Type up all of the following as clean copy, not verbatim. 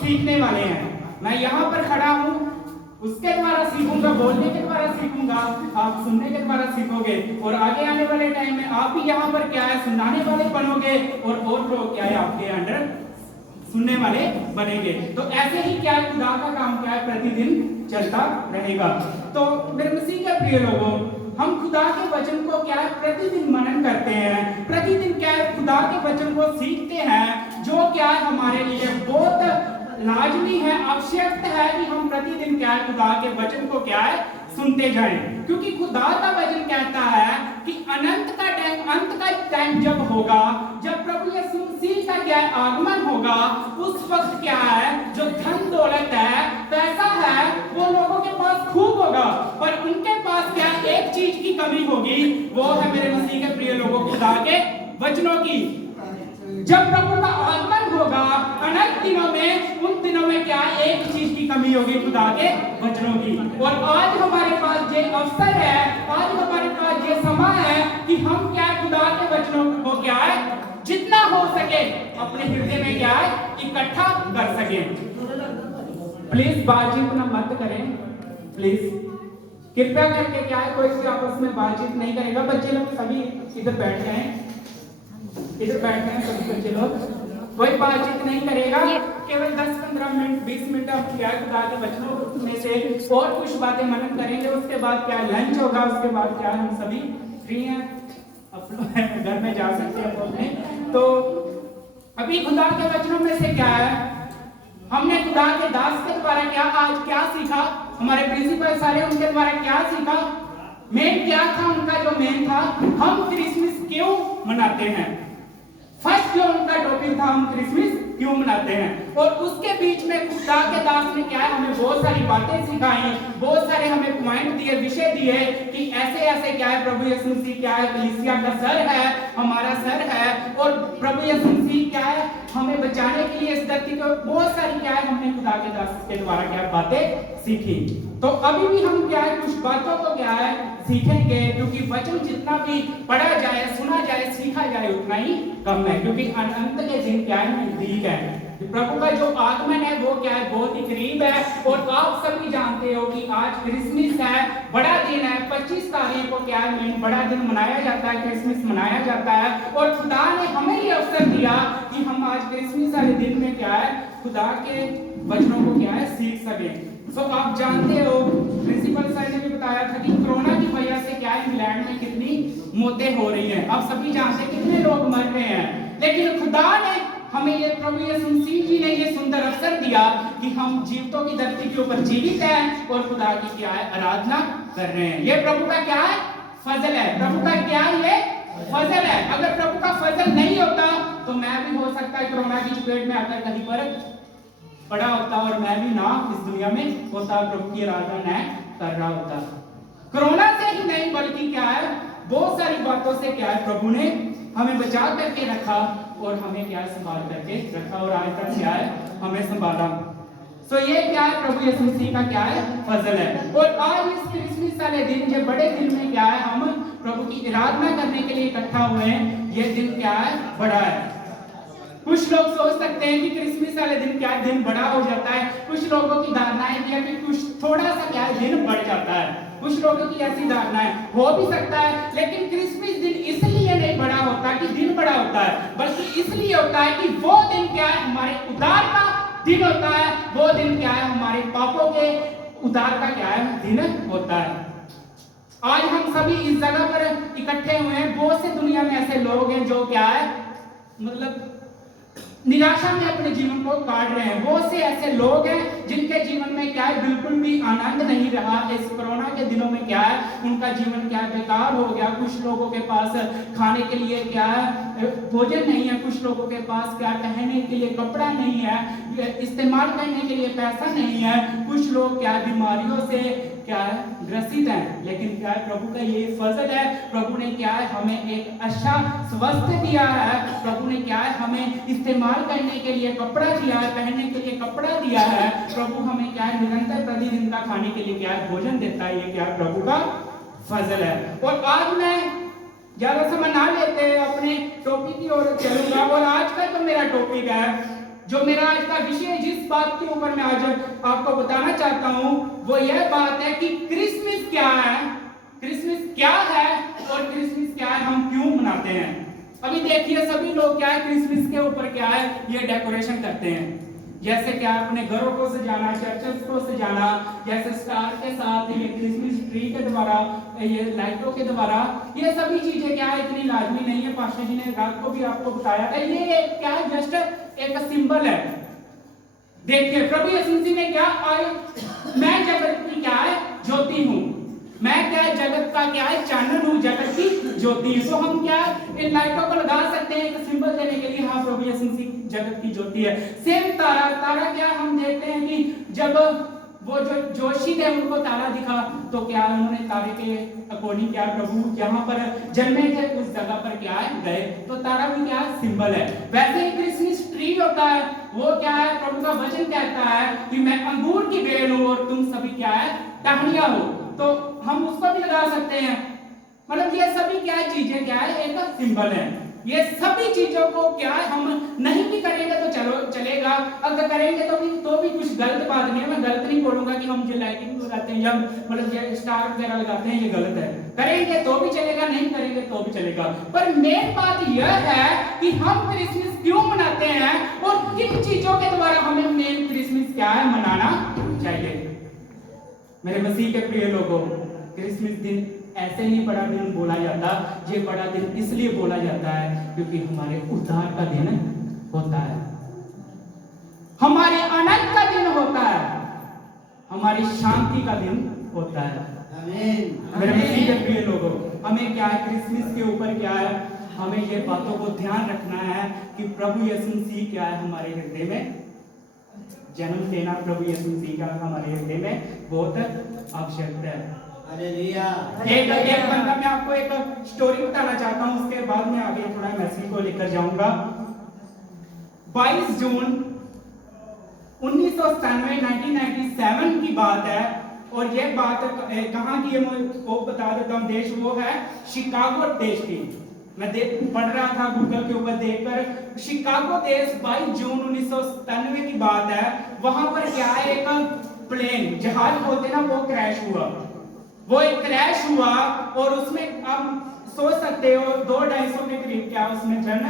सीखने वाले हैं। मैं यहाँ पर खड़ा हूँ, उसके द्वारा सीखूंगा, बोलने के द्वारा सीखूंगा, आप सुनने के द्वारा सीखोगे, और आगे आने वाले टाइम में आप भी यहाँ पर क्या है सुनाने वाले बनोगे, और लोग क्या है आपके अंडर सुनने वाले बनेंगे। तो ऐसे ही क्या है खुदा का काम क्या है प्रतिदिन चलता रहेगा। तो मेरे मसीह के प्रिय लोगों, हम खुदा के वचन को क्या है प्रतिदिन मनन करते हैं, प्रतिदिन क्या है खुदा के वचन को सीखते हैं, जो क्या है हमारे लिए बहुत लाजमी है, आवश्यक है कि हम प्रतिदिन क्या है खुदा के वचन को क्या है सुनते जाएं। क्योंकि खुदा का वचन कहता है कि अंत का टाइम जब होगा, जब प्रभु यीशु मसीह का क्या है आगमन होगा, उस वक्त क्या है जो धन दौलत है, पैसा है, वो लोगों के पास खूब होगा, पर उनके पास क्या एक चीज की कमी होगी, वो है मेरे मसीह के प्रिय लोगों खुदा के वचनों की। जब प्रभु का आगमन होगा अनंत दिनों में, उन दिनों में क्या एक चीज की कमी होगी, खुदा के वचनों की। और आज हमारे पास ये अवसर है, आज हमारे पास ये समय है कि हम क्या खुदा के वचनों को क्या है जितना हो सके अपने हृदय में क्या है इकट्ठा कर सके। प्लीज बातचीत ना मत करें, प्लीज कृपया करके क्या है कोई से आपस में बातचीत नहीं करेगा। बच्चे लोग सभी इधर बैठ जाएं, इधर बैठ गए सभी बच्चे लोग, कोई बातचीत नहीं करेगा। केवल 10-15 मिनट 20 मिनट हम क्या खुदा के वचनों में से और कुछ बातें मनन करेंगे, उसके बाद क्या लंच होगा, उसके बाद क्या हम सभी फ्री हैं, अपने घर में जा सकते हैं अपने। तो अभी खुदा के वचनों में से क्या है हमने खुदा के दास के द्वारा क्या आज क्या सीखा, हमारे प्रिंसिपल सारे उनके द्वारा क्या सीखा, मेन क्या था उनका, जो मेन था हम क्रिसमस क्यों मनाते हैं। फर्स्ट जो उनका टॉपिक था हम क्रिसमस क्यों मनाते हैं, और उसके बीच में खुदा के दास ने क्या है हमें बहुत सारी बातें सिखाई, बहुत सारे हमें पॉइंट दिए, विषय दिए कि ऐसे ऐसे क्या है प्रभु यीशु मसीह क्या है कलीसिया का सर है, हमारा सर है, और प्रभु यीशु मसीह क्या है हमें बचाने के लिए इस धरती को, बहुत सारी क्या है हमने खुदा के दास के द्वारा क्या बातें सीखी। तो अभी भी हम क्या है कुछ बातों को क्या है सीखेंगे, क्योंकि वचन जितना भी पढ़ा जाए, सुना जाए, सीखा जाए उतना ही कम है, क्योंकि अंत के दिन क्या है नजदीक है, प्रभु का जो आगमन है वो क्या है बहुत ही करीब है। और आप सभी जानते हो कि आज क्रिसमस है, बड़ा दिन है, 25 तारीख को क्या है बड़ा दिन मनाया जाता है, क्रिसमस मनाया जाता है, और खुदा ने हमें ये अवसर दिया कि हम आज क्रिसमस वाले दिन में क्या है खुदा के वचनों को क्या है सीख सकें। तो आप जानते हो प्रिंसिपल सर ने भी बताया था कि कोरोना की वजह से क्या है इंग्लैंड में कितनी मौतें हो रही हैं, आप सभी जानते हैं कितने लोग मर रहे हैं, लेकिन खुदा ने हमें ये प्रभु यीशु मसीह जी ने ये सुंदर अवसर दिया कि हम जीवितों की धरती के ऊपर जीवित हैं और खुदा की क्या है आराधना कर रहे हैं। ये प्रभु का क्या है फजल है, प्रभु का क्या ये फजल है। अगर प्रभु का फजल नहीं होता तो मैं भी हो सकता है कोरोना की चपेट में आकर कहीं पर पड़ा होता और मैं भी ना इस दुनिया में होता, प्रभु की आराधना न कर रहा होता। कोरोना से ही नहीं बल्कि क्या है बहुत सारी बातों से क्या है प्रभु ने हमें बचा करके रखा और हमें क्या संभाल करके रखा, और आज तक क्या है हमें संभाला। सो ये क्या है प्रभु यीशु मसीह का क्या है फजल है। और आज इस क्रिसमस वाले दिन जो बड़े दिन में क्या है हम प्रभु की आराधना करने के लिए इकट्ठा हुए हैं, ये दिन क्या है बड़ा है। कुछ लोग सोच सकते हैं कि क्रिसमस वाले दिन क्या दिन बड़ा हो जाता है, कुछ लोगों की धारणा है कि कुछ थोड़ा सा क्या दिन बढ़ जाता है, कुछ लोगों की ऐसी धारणा है, हो भी सकता है, लेकिन क्रिसमस दिन इसलिए नहीं बड़ा होता कि दिन बड़ा होता है, बल्कि इसलिए होता है कि वो दिन क्या है हमारे उद्धार का दिन होता है, वो दिन क्या है हमारे पापों के उद्धार का क्या है दिन होता है। आज हम सभी इस जगह पर इकट्ठे हुए हैं, बहुत से दुनिया में ऐसे लोग हैं जो क्या है मतलब निराशा में अपने जीवन को काट रहे हैं। बहुत से ऐसे लोग हैं जिनके जीवन में क्या है बिल्कुल भी आनंद नहीं रहा, इस कोरोना के दिनों में क्या है उनका जीवन क्या है बेकार हो गया। कुछ लोगों के पास खाने के लिए क्या है भोजन नहीं है, कुछ लोगों के पास क्या पहनने के लिए कपड़ा नहीं है, इस्तेमाल करने के लिए पैसा नहीं है, कुछ लोग क्या बीमारियों से क्या है ग्रसित हैं। लेकिन क्या है प्रभु का ये फजल है, प्रभु ने क्या है हमें एक अच्छा स्वास्थ्य दिया है, प्रभु ने क्या है हमें इस्तेमाल करने के लिए कपड़ा दिया है, पहनने के लिए कपड़ा दिया है, प्रभु हमें क्या है निरंतर प्रतिदिन का खाने के लिए क्या है भोजन देता है। ये क्या है प्रभु का फजल है। और आज मैं ज्यादा समय ना लेते अपने टॉपिक की ओर चलूंगा, और आज का जो मेरा टॉपिक है जो मेरा आज का विषय, जिस बात के ऊपर मैं आज आपको बताना चाहता हूं, वो यह बात है कि क्रिसमस क्या है, क्रिसमस क्या है और क्रिसमस क्या है, हम क्यों मनाते हैं। अभी देखिए सभी लोग क्या है, क्रिसमस के ऊपर क्या है, ये डेकोरेशन करते हैं। जैसे क्या अपने घरों को सजाना, चर्चेस को सजाना, जैसे स्टार के साथ ये क्रिसमस ट्री के द्वारा, ये लाइटों के द्वारा, ये सभी चीजें क्या है इतनी लाजमी नहीं है। पास्टर जी ने रात को भी आपको बताया था, ये क्या है, जस्ट एक सिंबल है। देखिए प्रभु यीशु मसीह ने क्या आए, मैं जगत की क्या है ज्योति हूं, मैं क्या है जगत का क्या है चानन हूं, जगत की ज्योति। तो हम क्या इन लाइटों को लगा सकते हैं एक सिंबल देने के लिए, हाँ प्रभु यीशु मसीह जगत की ज्योति है। सेम तारा, तारा क्या हम देखते हैं कि जब वो जो जोशी थे उनको तारा दिखा तो क्या उन्होंने तारे के अकॉर्डिंग क्या प्रभु जहां पर जन्मे थे उस जगह पर क्या है गए। तो तारा भी क्या सिंबल है। वैसे ही क्रिसमस ट्री होता है, वो क्या है, प्रभु का वचन कहता है कि मैं अंगूर की बेल हूं और तुम सभी क्या है टहनियां हो, तो हम उसको भी लगा सकते हैं। मतलब ये सभी क्या चीजें क्या है एक सिंबल है। ये सभी चीजों को क्या है हम नहीं भी करेंगे तो चलो चलेगा, अगर करेंगे तो भी कुछ गलत बात नहीं है। मैं गलत नहीं बोलूंगा कि हम जो लाइटिंग लगाते हैं या मतलब ये स्टार वगैरह लगाते हैं ये गलत है, करेंगे तो भी चलेगा, नहीं करेंगे तो भी चलेगा। पर मेन बात यह है कि हम क्रिसमस क्यों मनाते हैं और किन चीजों के द्वारा हमें मेन क्रिसमस क्या है मनाना चाहिए। मेरे मसीह के प्रिय लोगों, क्रिसमस दिन ऐसे नहीं बड़ा दिन बोला जाता, ये बड़ा दिन इसलिए बोला जाता है क्योंकि हमारे उद्धार का दिन होता है, हमारे आनंद का दिन होता है, हमारी शांति का दिन होता है। आमीन। मेरे मसीह के प्रिय लोगों, हमें क्या है क्रिसमस के ऊपर क्या है, हमें ये बातों को ध्यान रखना है कि प्रभु यीशु मसीह क्या है हमारे हृदय में जन्म लेना, प्रभु यीशु मसीह का हमारे हृदय में बहुत आवश्यक है। एक बंदा, मैं आपको एक स्टोरी बताना चाहता हूं, उसके बाद में आगे थोड़ा मैसेज को लेकर जाऊंगा। 22 जून 1997 की बात है और ये बात कहाँ की है मैं वो बता देता हूँ। देश वो है शिकागो देश की। मैं पढ़ रहा था गूगल के ऊपर देखकर, शिकागो देश 22 जून 1997 की बात है। वहां पर क्या है एक प्लेन, जहाज बोलते ना, वो क्रैश हुआ। वो एक क्रैश हुआ और उसमें आप सोच सकते हो 200-250 के करीब क्या उसमें जन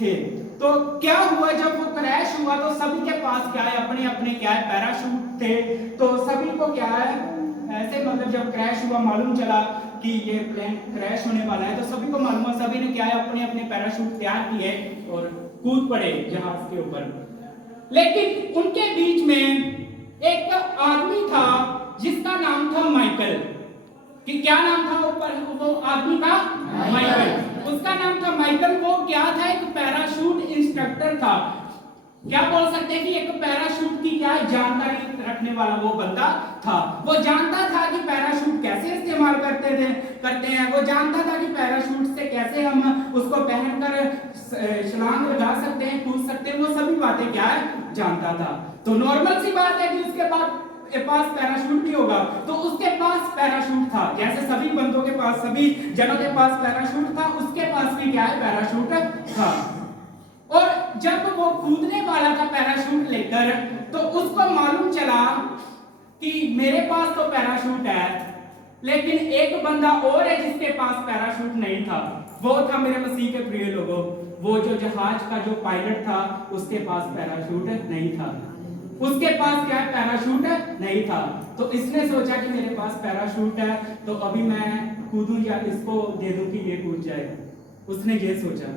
थे। तो क्या हुआ जब वो क्रैश हुआ तो सभी के पास क्या है अपने अपने क्या है पैराशूट थे। तो सभी को क्या है ऐसे मतलब जब क्रैश हुआ मालूम चला कि ये प्लेन क्रैश होने वाला है, तो सभी को मालूम है, सभी ने क्या है अपने अपने पैराशूट तैयार किए और कूद पड़े जहाज के ऊपर। लेकिन उनके बीच में एक आदमी था जिसका नाम था माइकल। कि क्या नाम था ऊपर वो आदमी का? माइकल। उसका नाम था माइकल। वो क्या था? एक पैराशूट इंस्ट्रक्टर था। क्या बोल सकते हैं कि एक पैराशूट की क्या जानकारी रखने वाला वो बंदा था। वो जानता था कि पैराशूट कैसे इस्तेमाल करते हैं। वो जानता था कि पैराशूट से कैसे हम उसको पहनकर छलांग लगा सकते हैं, कूद सकते हैं। वो सभी बातें क्या है जानता था। तो नॉर्मल सी बात है कि उसके पास पैराशूट भी होगा। तो उसके पास पैराशूट था, जैसे सभी बंदों के पास, सभी जनों के पास पैराशूट था, उसके पास भी क्या है पैराशूट था। और जब वो कूदने वाला था पैराशूट लेकर, तो उसको मालूम चला कि मेरे पास तो पैराशूट है, लेकिन एक बंदा और है जिसके पास पैराशूट नहीं था। वो था मेरे मसीह के प्रिय लोगों, वो जो जहाज का जो पायलट था, उसके पास पैराशूट नहीं था। उसके पास क्या है पैराशूट नहीं था। तो इसने सोचा कि मेरे पास पैराशूट है तो अभी मैं कूदूं या इसको दे दूं कि ये कूद जाए। उसने ये सोचा।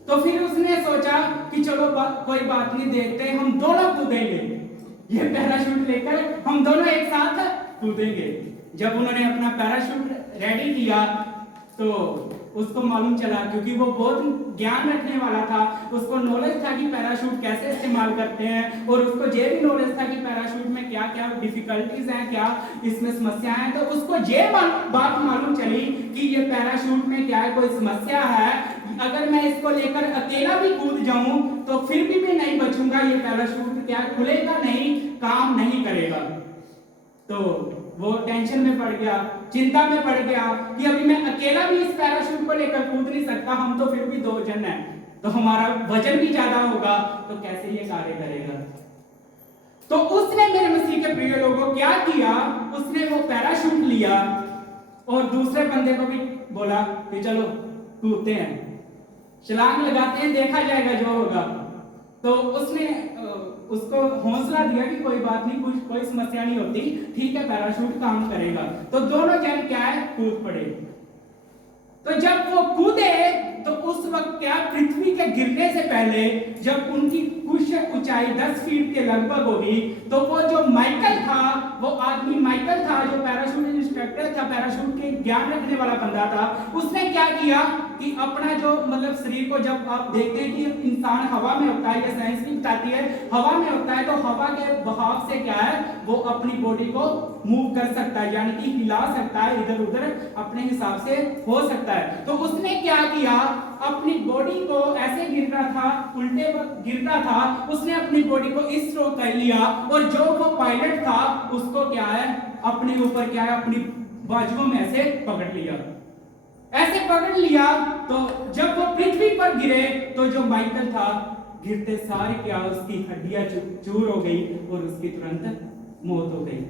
तो फिर उसने सोचा कि चलो कोई बात नहीं, देखते हैं, हम दोनों कूदेंगे, ये पैराशूट लेकर हम दोनों एक साथ कूदेंगे। जब उन्होंने अपना पैराशूट रेडी किया तो उसको मालूम चला, क्योंकि वो बहुत ज्ञान रखने वाला था, उसको नॉलेज था कि पैराशूट कैसे इस्तेमाल करते हैं, और उसको ये भी नॉलेज था कि पैराशूट में क्या क्या डिफिकल्टीज हैं, क्या इसमें समस्याएं हैं। तो उसको ये बात मालूम चली कि ये पैराशूट में क्या है, कोई समस्या है, अगर मैं इसको लेकर अकेला भी कूद जाऊं तो फिर भी मैं नहीं बचूंगा, ये पैराशूट क्या खुलेगा नहीं, काम नहीं करेगा। तो वो टेंशन में पड़ गया, चिंता में पड़ गया कि अभी मैं अकेला भी इस पैराशूट को लेकर कूद नहीं सकता, हम तो फिर भी दो जन हैं। तो हमारा वजन भी ज्यादा होगा, तो कैसे ये कार्य करेगा। तो उसने मेरे मसीह के प्रिय लोगों क्या किया, उसने वो पैराशूट लिया और दूसरे बंदे को भी बोला कि चलो कूदते हैं, छलांग लगाते हैं, देखा जाएगा जो होगा। तो उसने उसको हौसला दिया कि कोई बात नहीं, कोई समस्या नहीं होती, ठीक है पैराशूट काम करेगा। तो दोनों जन क्या है, कूद पड़े। तो जब वो कूदे तो उस वक्त क्या, पृथ्वी के गिरने से पहले जब उनकी कुछ ऊंचाई 10 फीट के लगभग होगी, तो वो जो माइकल था, वो आदमी माइकल था जो पैराशूट इंस्ट्रक्टर था, पैराशूट के ज्ञान रखने वाला बंदा था, उसने क्या किया कि अपना जो मतलब शरीर को, जब आप देखते हैं कि इंसान हवा में होता है, ये साइंस भी बताती है, हवा में होता है, तो हवा के बहाव से क्या है, वो अपनी बॉडी को मूव कर सकता है, यानी कि हिला सकता है, इधर उधर अपने हिसाब से हो सकता है। तो उसने क्या किया, अपनी बॉडी को ऐसे गिर रहा था, उल्टे गिर रहा था, उसने अपनी बॉडी को इस थ्रो कर लिया और जो वो पायलट था उसको क्या है, अपने ऊपर क्या है, अपनी बाजुओं में ऐसे पकड़ लिया, ऐसे पकड़ लिया। तो जब वो पृथ्वी पर गिरे तो जो माइकल था, गिरते सारे क्या, उसकी हड्डियां चूर हो गई और उसकी तुरंत मौत हो गई।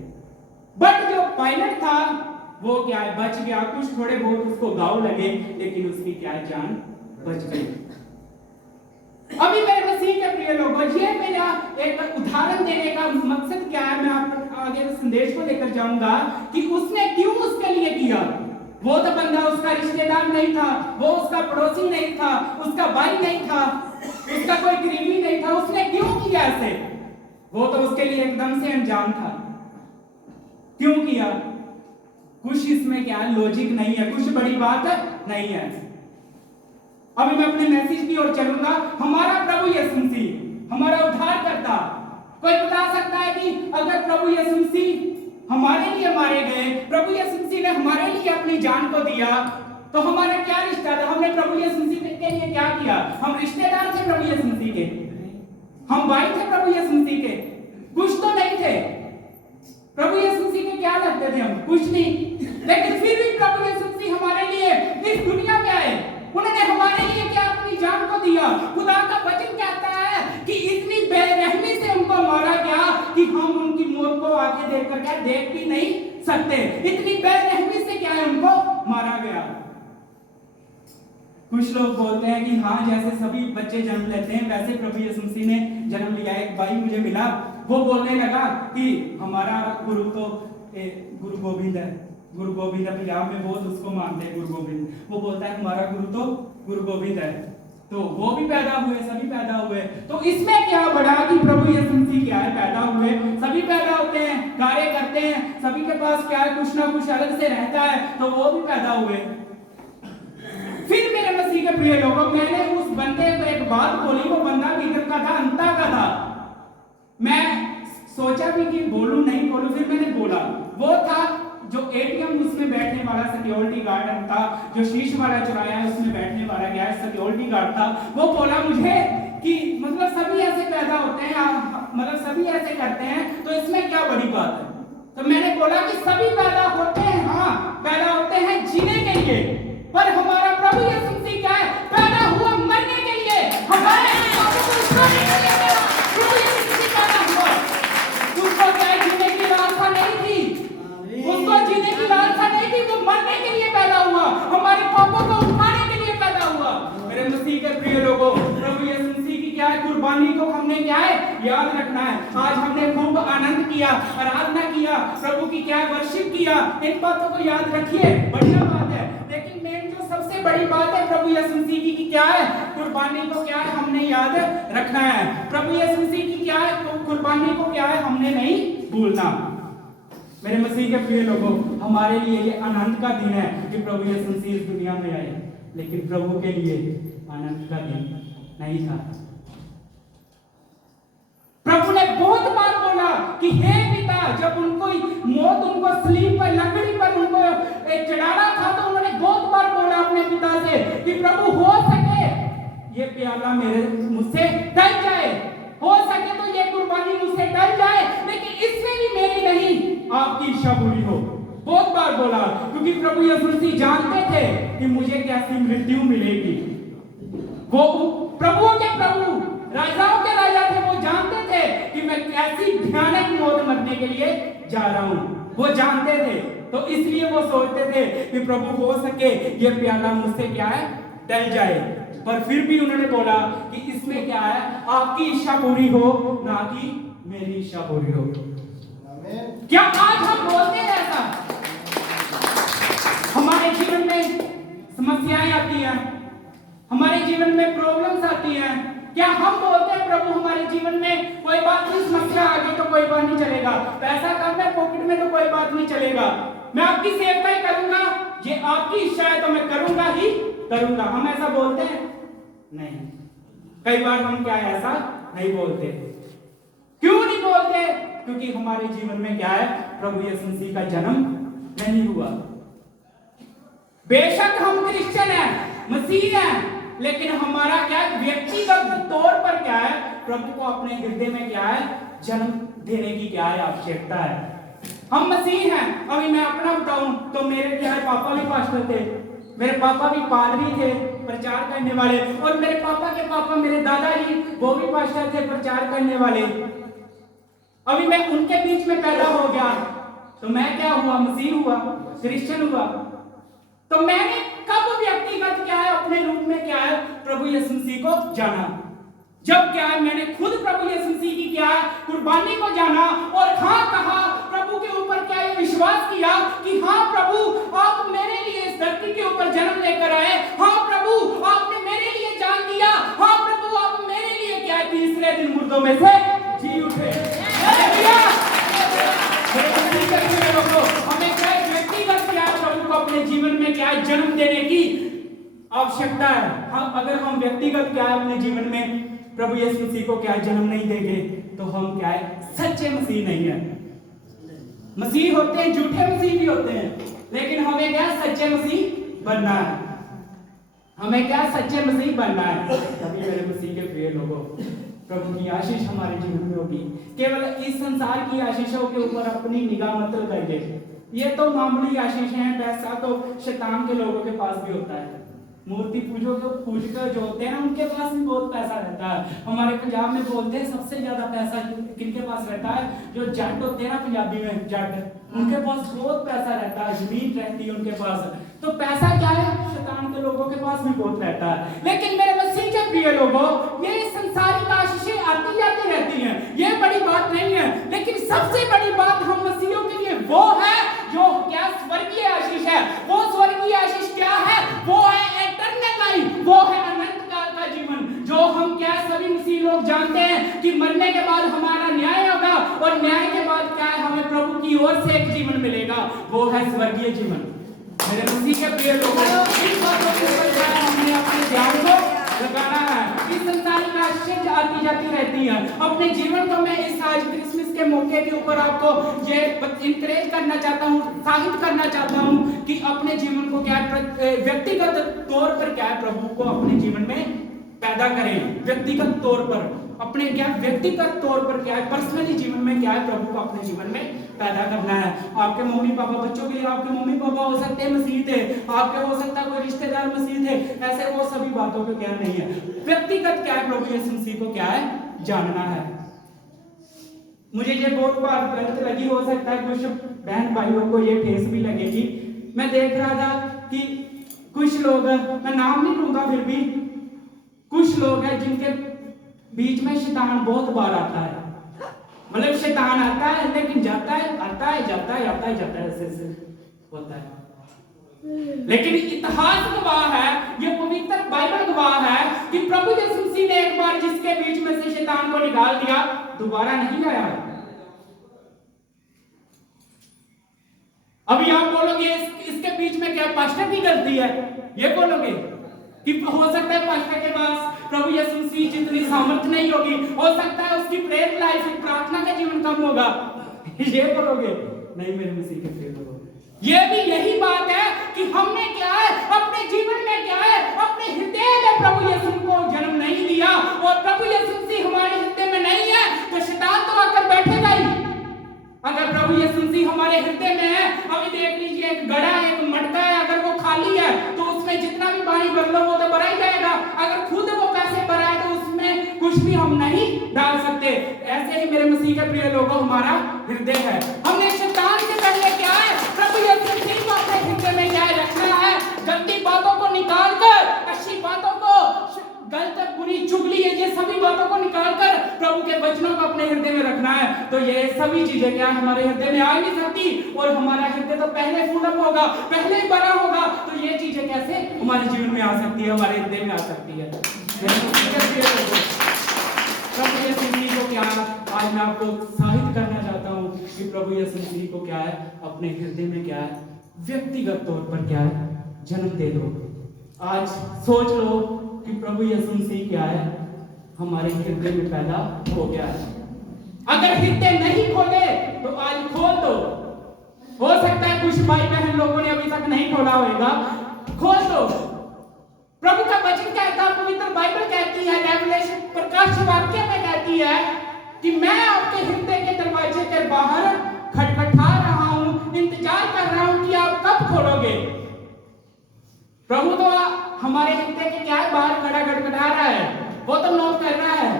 बट जो पायलट था वो क्या है, बच गया, कुछ थोड़े बहुत उसको घाव लगे, लेकिन उसकी क्या जान बच गई। अभी मेरे मसीह के प्रिय लोगों, ये मेरा एक उदाहरण देने का मकसद क्या है, मैं आप आगे संदेश को लेकर जाऊंगा कि उसने क्यों उसके लिए किया। वो तो बंदा उसका रिश्तेदार नहीं था, वो उसका पड़ोसी नहीं था, उसका भाई नहीं था, उसका कोई करीबी नहीं था, उसने क्यों किया ऐसे, वो तो उसके लिए एकदम से अनजान था। क्यों किया, कुछ इसमें क्या लॉजिक नहीं है, कुछ बड़ी बात नहीं है। अभी मैं अपने मैसेज की ओर चलूंगा। हमारा प्रभु यीशु मसीह हमारा उद्धार करता, कोई बता सकता है कि अगर प्रभु यीशु मसीह हमारे लिए मारे गए, प्रभु यीशु मसीह ने हमारे लिए अपनी जान को दिया, तो हमारा क्या रिश्ता था, हमने प्रभु यीशु मसीह के लिए क्या किया, हम रिश्तेदार थे प्रभु यीशु मसीह के, हम भाई थे प्रभु यीशु मसीह के, कुछ तो नहीं थे। प्रभु यीशु मसीह के क्या लगते थे हम, कुछ नहीं, लेकिन फिर भी प्रभु यीशु मसीह हमारे लिए इस दुनिया में आए, उन्होंने हमारे लिए क्या अपनी जान को दिया। खुदा का वचन कहता है कि इतनी बेरहमी से उनको मारा गया कि हम उनकी मौत को आगे देखकर क्या देख भी नहीं सकते, इतनी बेरहमी से क्या है उनको मारा गया। कुछ लोग बोलते हैं कि हाँ जैसे सभी बच्चे जन्म लेते हैं वैसे प्रभु यीशु मसीह ने जन्म लिया। एक भाई मुझे मिला, वो बोलने लगा कि हमारा गुरु तो गुरु गोविंद है, गुरु गोविंद पंजाब में बहुत उसको मानते हैं, गुरु गोविंद। वो बोलता है हमारा गुरु तो गुरु गोविंद है, तो वो भी पैदा हुए, सभी पैदा हुए, तो इसमें क्या बड़ा कि प्रभु यीशु मसीह क्या है, पैदा हुए, सभी पैदा होते हैं, कार्य करते हैं, सभी के पास क्या है, कुछ ना कुछ अलग से रहता है, तो वो भी पैदा हुए। फिर मेरे मसीह के प्रिय लोगों, मैंने उस बंदे को एक बात बोली, वो बंदा किधर का था, अंता का था। मैं सोचा भी कि बोलूं नहीं बोलूं, फिर मैंने बोला। वो था जो एटीएम उसमें बैठने वाला सिक्योरिटी गार्ड था, जो शीश वाला चुराया है उसमें बैठने वाला गया सिक्योरिटी गार्ड था। वो बोला मुझे कि मतलब सभी ऐसे पैदा होते हैं, मतलब सभी ऐसे करते हैं, तो इसमें क्या बड़ी बात है। तो मैंने बोला कि सभी पैदा होते हैं, हाँ पैदा होते हैं जीने के लिए, पर हमारा प्रभु यीशु मसीह क्या है, पैदा हुआ मरने के लिए, हमारे पापों को उठाने के लिए प्रभु यीशु मसीह पैदा हुआ। उसको क्या जीने की लालसा नहीं थी, उसको जीने की लालसा नहीं थी, वो मरने के लिए पैदा हुआ, हमारे पापों को उठाने के लिए पैदा हुआ। मेरे मसीह के प्रिय लोगों, प्रभु यीशु मसीह की क्या है कुर्बानी को हमने क्या है याद रखना है। आज हमने खूब आनंद किया, आराधना किया, प्रभु की क्या वर्शिप किया, इन बातों को याद रखिए, बढ़िया बात है। लेकिन मेन जो सबसे बड़ी बात है प्रभु यीशु मसीह की क्या है, कुर्बानी को क्या है हमने याद रखना है। प्रभु यीशु मसीह की क्या है कुर्बानी को क्या है हमने नहीं भूलना। मेरे मसीह के प्रिय लोगों, हमारे लिए ये आनंद का दिन है कि प्रभु यीशु मसीह इस दुनिया में आए, लेकिन प्रभु के लिए आनंद का दिन नहीं था। प्रभु ने बहुत बार बोला कि हे पिता, जब उनको मौत उनको सलीब पर लकड़ी पर उनको चढ़ाना था, तो उन्होंने बहुत बार बोला अपने पिता से कि प्रभु हो सके ये प्याला मेरे मुझसे टल जाए, हो सके तो ये कुर्बानी मुझसे टल जाए, लेकिन इसमें भी मेरी नहीं आपकी इच्छा पूरी हो। बहुत बार बोला, क्योंकि प्रभु यीशु मसीह जानते थे कि मुझे कैसी मृत्यु मिलेगी। वो प्रभुओं के प्रभु, राजाओं के राजा थे, वो जानते थे कि मैं कैसी भयानक मौत मरने के लिए जा रहा हूं, वो जानते थे। तो इसलिए वो सोचते थे कि प्रभु हो सके ये प्याला मुझसे क्या है, टल जाए। पर फिर भी उन्होंने बोला कि इसमें क्या है, आपकी इच्छा पूरी हो, ना कि मेरी इच्छा पूरी हो। क्या आज हम बोलते हैं ऐसा? हमारे जीवन में समस्याएं आती हैं, हमारे जीवन में प्रॉब्लम्स आती हैं, क्या हम बोलते हैं प्रभु हमारे जीवन में कोई बात नहीं, समस्या आ गई तो कोई बात नहीं चलेगा, पैसा कम है पॉकेट में तो कोई बात नहीं चलेगा, मैं आपकी सेवा ही करूंगा, ये आपकी इच्छा है तो मैं करूंगा ही करूंगा। हम ऐसा बोलते हैं? नहीं। कई बार हम क्या ऐसा नहीं बोलते। क्यों नहीं बोलते? क्योंकि हमारे जीवन में क्या है, प्रभु यीशु मसीह का जन्म नहीं हुआ। बेशक हम क्रिश्चियन हैं, मसीह हैं, लेकिन हमारा क्या व्यक्तिगत तौर पर क्या है, प्रभु को अपने हृदय में क्या है, जन्म देने की क्या है, आवश्यकता है। हम मसीह हैं। अभी मैं अपना बताऊं तो मेरे क्या है, पापा भी पास्टर थे, मेरे पापा भी पादरी थे, प्रचार करने वाले, और मेरे पापा के पापा मेरे दादाजी वो भी पास्टर थे, प्रचार करने वाले। अभी मैं उनके बीच में पैदा हो गया तो मैं क्या हुआ, मसीह हुआ, क्रिश्चियन हुआ। तो मैंने कब व्यक्तिगत क्या है, अपने रूप में क्या है, प्रभु यीशु मसीह को जाना? जब क्या है, मैंने खुद प्रभु यीशु मसीह की क्या है, कुर्बानी को जाना, और हाँ कहा, प्रभु के ऊपर क्या है, विश्वास किया कि हाँ प्रभु आप मेरे लिए इस धरती के ऊपर जन्म लेकर आए, हाँ प्रभु आपने मेरे लिए जान दिया, हाँ प्रभु आप मेरे लिए क्या है, तीसरे दिन मुर्दों में से जी उठे। हमें क्या है, व्यक्तिगत क्या है, प्रभु को अपने जीवन में क्या है, जन्म देने की आवश्यकता है। हम अगर हम व्यक्तिगत क्या है, अपने जीवन में प्रभु यीशु मसीह को क्या है, जन्म नहीं देंगे तो हम क्या है, सच्चे मसीह नहीं है। मसीह होते हैं, झूठे मसीह भी होते हैं, लेकिन हमें क्या सच्चे मसीह बनना है। हमें क्या सच्चे मसीह बनना है। तभी मेरे मसीह के प्रिय लोगों, प्रभु की आशीष हमारे जीवन में होगी। केवल इस संसार की आशीषों के ऊपर अपनी निगाह मत लगाइए। ये तो मामूली आशीष हैं, पैसा तो शैतान के लोगों के पास भी होता है। मूर्ति पूजक जो होते हैं ना, उनके पास भी बहुत पैसा रहता है। हमारे पंजाब में बोलते हैं सबसे ज्यादा पैसा किनके पास रहता है, जो जट होते हैं ना, पंजाबी में जट, उनके पास बहुत पैसा रहता है, जमीन रहती है उनके पास। तो पैसा क्या है, शैतान के लोगों के पास भी बहुत रहता है। लेकिन मेरे मसीह के प्रिय लोगों, ये संसारिक आशीषें आती जाती रहती हैं, ये बड़ी बात नहीं है। लेकिन सबसे बड़ी बात हम मसीहियों के लिए वो है जो क्या स्वर्गीय आशीष है। वो स्वर्गीय आशीष क्या है, वो है एटर्नल लाइफ, वो है अनंत काल का जीवन, जो हम क्या सभी मसीह लोग जानते हैं कि मरने के बाद हमारा न्याय होगा, और न्याय के बाद क्या है, हमें प्रभु की ओर से एक जीवन मिलेगा, वो है स्वर्गीय जीवन। मेरे मसीह के प्रिय लोगों, इन बातों के ऊपर हमने अपने ध्यान को लगाना है। इस संसारिक आशीष आती जाती रहती है। अपने जीवन को मैं इस आज क्रिसमस के मौके के ऊपर आपको ये इंकरेज करना चाहता हूँ, उत्साहित करना चाहता हूँ कि अपने जीवन को क्या व्यक्तिगत तौर पर क्या है, प्रभु को अपने जीवन में पैदा करें। व्यक्तिगत तौर पर अपने क्या व्यक्तिगत तौर पर क्या है, पर्सनली जीवन में क्या है, प्रभु को अपने जीवन में पैदा करना है। आपके मम्मी पापा, बच्चों के लिए आपके मम्मी पापा हो सकते हैं मसीह थे, आपके हो सकता है कोई रिश्तेदार मसीह थे, ऐसे वो सभी बातों को क्या नहीं है। व्यक्तिगत क्या है, प्रभु यीशु मसीह को क्या है, जानना है। मुझे ये बहुत बार गलत लगी, हो सकता है कुछ बहन भाइयों को ये ठेस भी लगेगी। मैं देख रहा था कि कुछ लोग, मैं नाम नहीं लूंगा, फिर भी कुछ लोग हैं जिनके बीच में शैतान बहुत बार आता है। मतलब शैतान आता है लेकिन जाता है, आता है जाता है, आता है जाता है, ऐसे होता है। लेकिन इतिहास गवाह है, ये पवित्र बाइबल गवाह है कि प्रभु यीशु मसीह ने एक बार जिसके बीच में से शैतान को निकाल दिया, दोबारा नहीं आया। अभी आप बोलोगे इसके बीच में क्या पास्टर की गलती है, ये बोलोगे कि हो सकता है पास्टर के पास प्रभु यीशु मसीह जितनी सामर्थ्य नहीं होगी, हो सकता है उसकी प्रेयर लाइफ, प्रार्थना का जीवन कम होगा, ये बोलोगे? नहीं मेरे मसीह के प्रिय लोगों, ये भी यही बात है कि हमने क्या है, अपने जीवन में क्या है, अपने हृदय में प्रभु यीशु को जन्म नहीं दिया, और प्रभु यीशु मसीह हमारे हृदय में नहीं है तो शैतान तो आकर बैठेगा ही। अगर प्रभु यीशु मसीह हमारे हृदय में है, अभी देख लीजिए एक घड़ा, एक मटका है, अगर वो खाली है तो उसमें जितना भी पानी भर लो वो तो भरा ही जाएगा। अगर खुद वो कैसे भरा है भी हम नहीं डाल सकते। ऐसे ही मेरे मसीह के प्रिय लोगों, हमारा हृदय है। हमने शैतान से पहले क्या है, प्रभु यीशु मसीह को अपने हृदय में क्या है रखना है। गंदी बातों को निकाल कर, अच्छी बातों को, गलत बुरी चुगली ये सभी बातों को निकालकर प्रभु के वचनों को अपने हृदय में रखना है। तो ये सभी चीजें क्या हमारे हृदय में आ नहीं सकती, और हमारा हृदय तो पहले फूलअप होगा, पहले ही बड़ा होगा, तो ये चीजें कैसे हमारे जीवन में आ सकती है, हमारे हृदय में आ सकती है। प्रभु यीशु मसीह को क्या आज मैं आपको उत्साहित करना चाहता हूँ कि प्रभु यीशु मसीह को क्या है अपने हृदय में क्या है व्यक्तिगत तौर पर क्या है जन्म दे दो। आज सोच लो कि प्रभु यीशु मसीह क्या है हमारे हृदय में पैदा हो गया है। अगर हृदय नहीं खोले तो आज खोल दो। हो सकता है कुछ भाई बहन लोगों ने अभी तक नहीं खोला होगा, खोल दो। प्रभु का वचन कहता है, पवित्र बाइबल कहती है, रेवलेशन प्रकाश वाक्य में कहती है कि मैं आपके हृदय के दरवाजे के बाहर खटखटा रहा हूं, इंतजार कर रहा हूं कि आप कब खोलोगे। प्रभु तो हमारे हृदय के क्या है बाहर खड़ा खटखटा रहा है, वो तो नोट कर रहा है,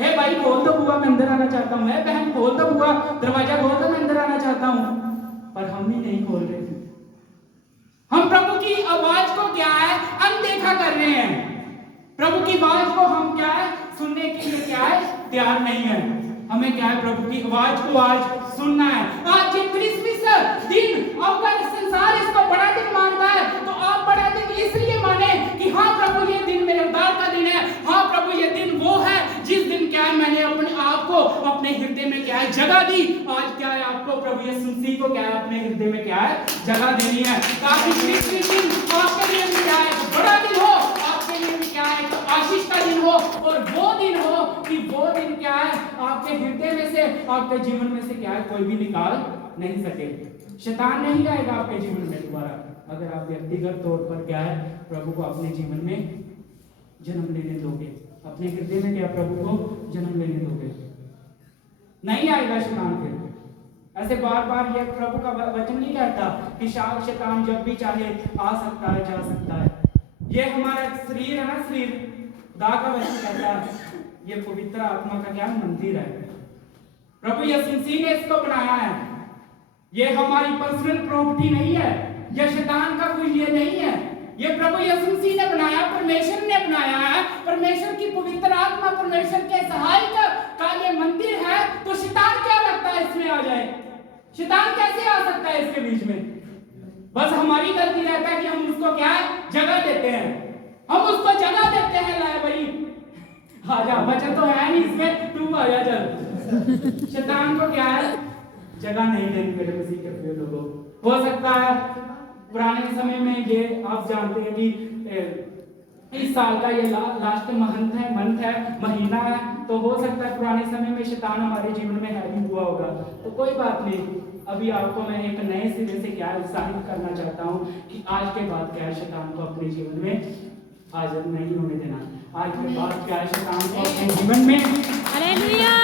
हे भाई खोल दो बुआ, मैं अंदर आना चाहता हूं, हे बहन खोल दो बुआ, दरवाजा खोल दो, मैं अंदर आना चाहता हूं। पर हम ही नहीं खोल रहे। हम प्रभु की आवाज को क्या है अनदेखा कर रहे हैं। प्रभु की आवाज को हम क्या है सुनने के लिए क्या है तैयार नहीं है। हमें क्या है प्रभु की आवाज को आज सुनना है। आज ये क्रिसमस दिन अगर संसार इसको बड़ा दिन मानता है तो आप बड़ा दिन इसलिए माने कि हाँ प्रभु ये दिन मेरे उद्धार का दिन है। हाँ प्रभु ये दिन वो है जिस दिन क्या है मैंने अपने आप को अपने हृदय में क्या है जगह दी। आज क्या है आपको प्रभु यीशु मसीह को क्या है अपने हृदय में क्या है जगह देनी है, ताकि क्रिसमस दिन आपके लिए भी क्या है बड़ा दिन हो, आपके लिए भी क्या है आशीष का दिन हो, और वो दिन हो कि वो दिन क्या है आपके हृदय में से आपके जीवन में से क्या है कोई भी निकाल नहीं सके। शैतान नहीं आएगा आपके जीवन में दोबारा, अगर आप व्यक्तिगत तौर पर क्या है प्रभु को अपने जीवन में जन्म लेने दोगे, अपने हृदय में क्या प्रभु को जन्म लेने दोगे। नहीं आएगा शैतान फिर। ऐसे बार बार ये प्रभु का वचन नहीं कहता कि शैतान जब भी चाहे आ सकता है जा सकता है। ये हमारा शरीर है ना, शरीर खुदा का वचन कहता है ये पवित्र आत्मा का क्या मंदिर है। प्रभु यीशु मसीह ने इसको बनाया है। ये हमारी पर्सनल प्रॉपर्टी नहीं है, ये शैतान का कोई ये नहीं है, ये प्रभु यीशु मसीह ने बनाया, परमेश्वर ने बनाया है। परमेश्वर की पवित्र आत्मा परमेश्वर के सहायक का ये मंदिर है। तो शैतान क्या लगता है इसमें आ जाए, शैतान कैसे आ सकता है इसके बीच में। बस हमारी गलती रहता है कि हम उसको क्या है जगह देते हैं, हम उसको जगह देते हैं। लाए भाई आजा, वचन तो है नहीं इसमें, तू आजा चल। शैतान को क्या है जगह नहीं देनी मेरे मसीह के प्रिय लोगों। हो सकता है पुराने समय में ये आप जानते हैं कि इस साल का ये लास्ट मंथ है महीना है, तो हो सकता है पुराने समय में शैतान हमारे जीवन में हैवी हुआ होगा। तो कोई बात नहीं, अभी आपको मैं एक नए सिरे से क्या उत्साहित करना चाहता हूँ कि आज के बाद क्या है शैतान को अपने जीवन में हाजिर नहीं होने देना। आज के बाद क्या है शैतान को अपने जीवन में हालेलुया।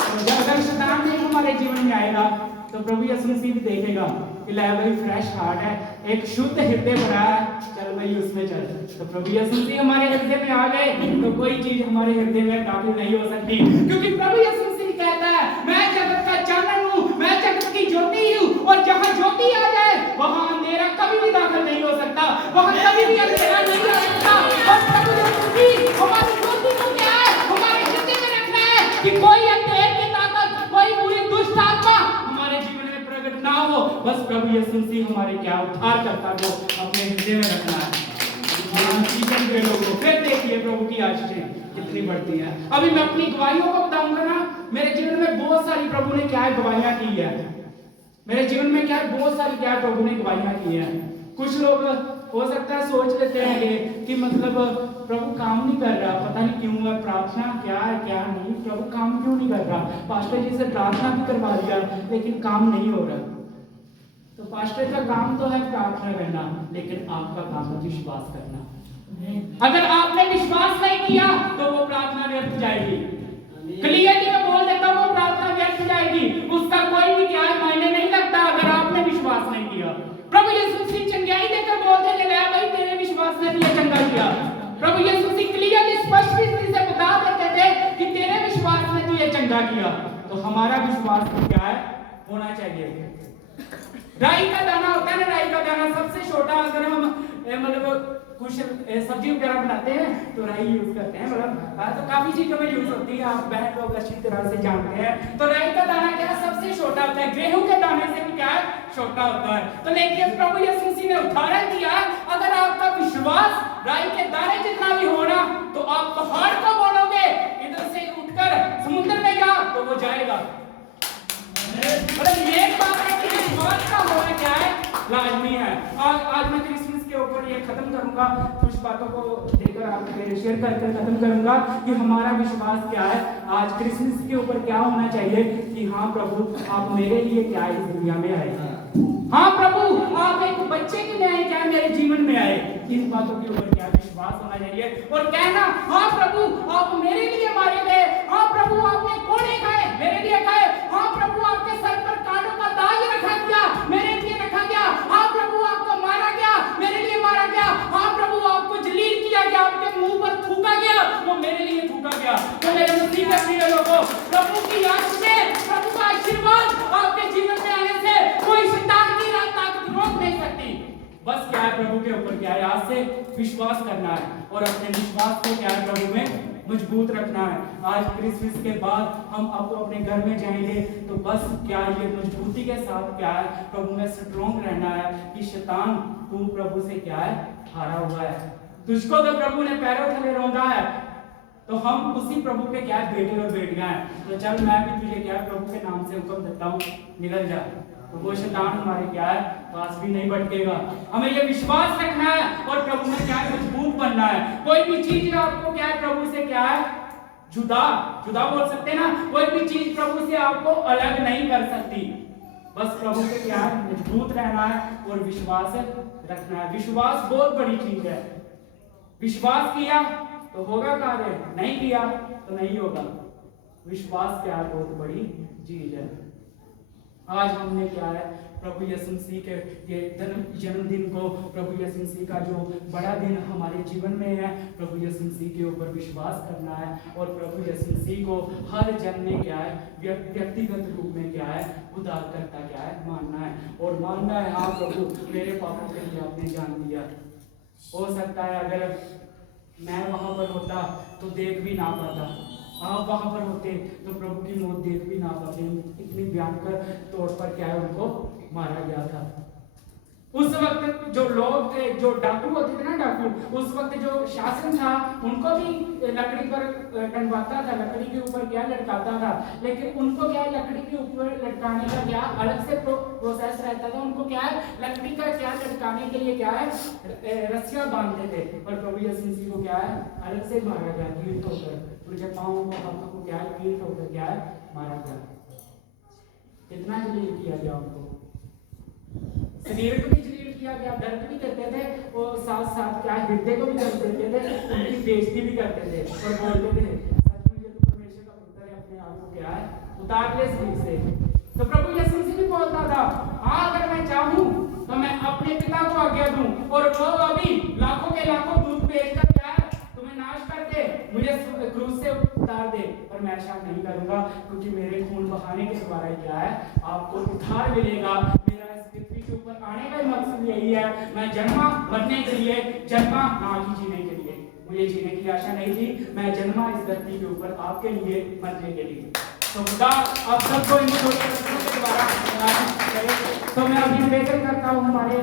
तो अगर शैतान नहीं हमारे जीवन में आएगा तो प्रभु यीशु मसीह भी देखेगा कि ले भाई फ्रेश हार्ट है, एक शुद्ध हृदय भरा है, चल भाई उसमें चल। तो प्रभु यीशु मसीह हमारे हृदय में आ गए तो कोई चीज हमारे हृदय में दाखिल नहीं हो सकती, क्योंकि प्रभु यीशु मसीह कहता है मैं जगत का चानन हूँ, मैं जगत की ज्योति हूँ, और जहाँ ज्योति आ जाए वहाँ अंधेरा कभी भी दाखिल नहीं हो सकता, वहाँ कभी भी अंधेरा नहीं आ सकता। और प्रभु यीशु मसीह हमारी ज्योति को क्या है हमारे हृदय में रखना है कि कोई अंधेर की ताकत, कोई बुरी दुष्ट आत्मा हमारे जीवन में प्रकट ना हो। बस प्रभु यीशु मसीह हमारे क्या उद्धार करता को अपने हृदय में रखना है। फिर देखिए प्रभु की आशीषें कितनी बढ़ती है। अभी मैं अपनी गवाहियों को बताऊंगा ना, मेरे जीवन में बहुत सारी प्रभु ने क्या गवाहियां की है, मेरे जीवन में क्या बहुत सारी क्या प्रभु ने गवाहियां की है। कुछ लोग हो सकता है सोच लेते हैं कि मतलब प्रभु काम नहीं कर रहा, पता नहीं क्यों है, प्रार्थना क्या है क्या नहीं, प्रभु काम क्यों नहीं कर रहा, पास्टर जी से प्रार्थना भी करवा दिया लेकिन काम नहीं हो रहा। तो पास्टर का काम तो है प्रार्थना करना, लेकिन आपका काम है विश्वास करना। अगर आपने विश्वास नहीं किया तो वो प्रार्थना व्यर्थ जाएगी। क्लियरली मैं बोल देता हूँ, वो प्रार्थना व्यर्थ जाएगी, उसका कोई भी क्या मायने नहीं लगता अगर आपने विश्वास नहीं किया। प्रभु यीशु मसीह चंगाई देकर बोलते थे भाई तेरे विश्वास ने तुझे चंगा किया। प्रभु यीशु मसीह क्लियरली स्पष्ट रीति से बता देते तो हमारा विश्वास तो क्या है होना चाहिए। राई का दाना होता है ना, राई का दाना सबसे छोटा, अगर हम मतलब कुछ सब्जी वगैरह बनाते हैं तो राई यूज करते हैं, मतलब तो काफी चीजों में यूज होती है, आप बहन लोग अच्छी तरह से जानते हैं। तो राई का दाना क्या है, सबसे छोटा होता है, गेहूं के दाने से भी क्या है छोटा होता है। तो लेकिन प्रभु यीशु मसीह ने उदाहरण दिया, अगर आपका विश्वास राई के दाने जितना भी होना तो आप पहाड़ को बोलोगे इधर से उठकर समुद्र में जा तो वो जाएगा। मतलब ये बात है कि विश्वास का होना क्या है लाजमी है। आज मैं क्रिसमस के ऊपर ये खत्म करूंगा, कुछ बातों को देकर आपको शेयर करके खत्म करूंगा कि हमारा विश्वास क्या है आज क्रिसमस के ऊपर क्या होना चाहिए कि हाँ प्रभु आप मेरे लिए क्या इस दुनिया में आए, हाँ प्रभु आप एक बच्चे के लिए आए क्या मेरे जीवन में आए, इन बातों के ऊपर क्या विश्वास होना चाहिए। और कहना हाँ प्रभु आप मेरे लिए मारे गए, हाँ प्रभु आपने कोड़े खाए मेरे लिए खाए, हाँ प्रभु आपके सर पर कांटों का ताज रखा गया मेरे लिए रखा गया, हाँ प्रभु आपको मारा गया मेरे लिए मारा गया, हाँ प्रभु आपको जलील किया गया, आपके मुंह पर थूका गया वो मेरे लिए थूका गया। तो मेरे मसीह के प्रिय लोगों, प्रभु की आशीष, प्रभु का आशीर्वाद आपके जीवन में आने से कोई शैतान की ताकत रोक नहीं सकती। बस क्या है प्रभु के ऊपर क्या है आज से विश्वास करना है और अपने विश्वास को क्या है प्रभु में मजबूत रखना है। आज क्रिसमस के बाद हम अब अपने घर में जाएंगे तो बस क्या ये मजबूती के साथ क्या है प्रभु में स्ट्रॉन्ग रहना है कि शैतान तू प्रभु से क्या है हारा हुआ है, तुझको तो प्रभु ने पैरों तले रौंदा है, तो हम उसी प्रभु के क्या है बेटे और बेटियां हैं। तो चल मैं भी तुझे क्या है प्रभु के नाम से हुक्म देता हूँ निकल जा, तो वो शैतान हमारे क्या है पास भी नहीं भटकेगा। हमें ये विश्वास रखना है और प्रभु में क्या है मजबूत बनना है। कोई भी चीज आपको क्या है प्रभु से क्या है जुदा बोल सकते हैं ना, कोई भी चीज प्रभु से आपको अलग नहीं कर सकती। बस प्रभु से क्या है मजबूत रहना है और विश्वास रखना है। विश्वास बहुत बड़ी चीज है, विश्वास किया तो होगा कार्य, नहीं किया तो नहीं होगा। विश्वास क्या है बहुत बड़ी चीज है। आज हमने क्या है प्रभु यीशु मसीह के ये जन्मदिन को, प्रभु यीशु मसीह का जो बड़ा दिन हमारे जीवन में है, प्रभु यीशु मसीह के ऊपर विश्वास करना है और प्रभु यीशु मसीह को हर जन में क्या है व्यक्तिगत रूप में क्या है उद्धारकर्ता क्या है मानना है और मानना है हाँ प्रभु मेरे पापों के लिए आपने जान दिया। हो सकता है अगर मैं वहां पर होता तो देख भी ना पाता, आप वहां पर होते तो प्रभु की मौत देख भी ना पाते, इतनी भयंकर तौर पर क्या है उनको मारा गया था। उस वक्त जो लोग थे, जो डाकू होते थे ना डाकू, उस वक्त जो शासन था उनको भी लकड़ी पर टंगवाता था, लकड़ी के ऊपर क्या लटकाता था, लेकिन उनको क्या लकड़ी के ऊपर लटकाने का क्या अलग से प्रोसेस रहता था। उनको क्या है लकड़ी का क्या लटकाने के लिए क्या है रस्सियां बांधते थे, और प्रभु यीशु मसीह को क्या है अलग से मारा गया कील ठोकर, उनके पाँव को हाथों को क्या है कील ठोकर क्या है मारा गया। कितना जलील किया गया उनको, शरीर को भी जलील किया गया, दर्द भी करते थे और साथ साथ क्या हृदय को भी दर्द देते थे, उनकी बेइज्जती भी करते थे और बोलते थे सच में ये तो परमेश्वर का पुत्र है, अपने आप को क्या है उतार ले शरीर से। तो प्रभु यीशु मसीह भी बोलता था हाँ अगर मैं चाहूं तो मैं अपने पिता को आज्ञा दूं और वो अभी लाखों के लाखों दूध बेचकर क्या है तुम्हें नाश करके मुझे क्रूस से उतार दे, पर मैं ऐसा नहीं करूंगा क्योंकि मेरे खून बहाने के द्वारा क्या है आपको उद्धार मिलेगा। मेरा इस पृथ्वी के ऊपर आने का मकसद यही है, मैं जन्मा मरने के लिए, जन्मा ना कि जीने के लिए, मुझे जीने की आशा नहीं थी, मैं जन्मा इस धरती के ऊपर आपके लिए मरने के लिए। तो खुदा आप सबको इन के द्वारा तो मैं अभी निवेदन करता हूँ हमारे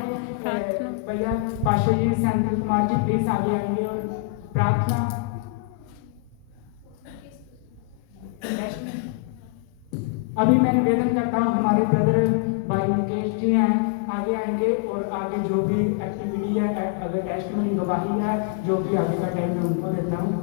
भैया पाशा जी सैंतल कुमार जी प्लीज आगे आएंगे और प्रार्थना। अभी मैं निवेदन करता हूँ हमारे ब्रदर भाई मुकेश जी हैं आगे आएंगे और आगे जो भी एक्टिविटी है अगर टेस्टमनी गवाही है जो भी आगे का टाइम मैं उनको देता हूँ।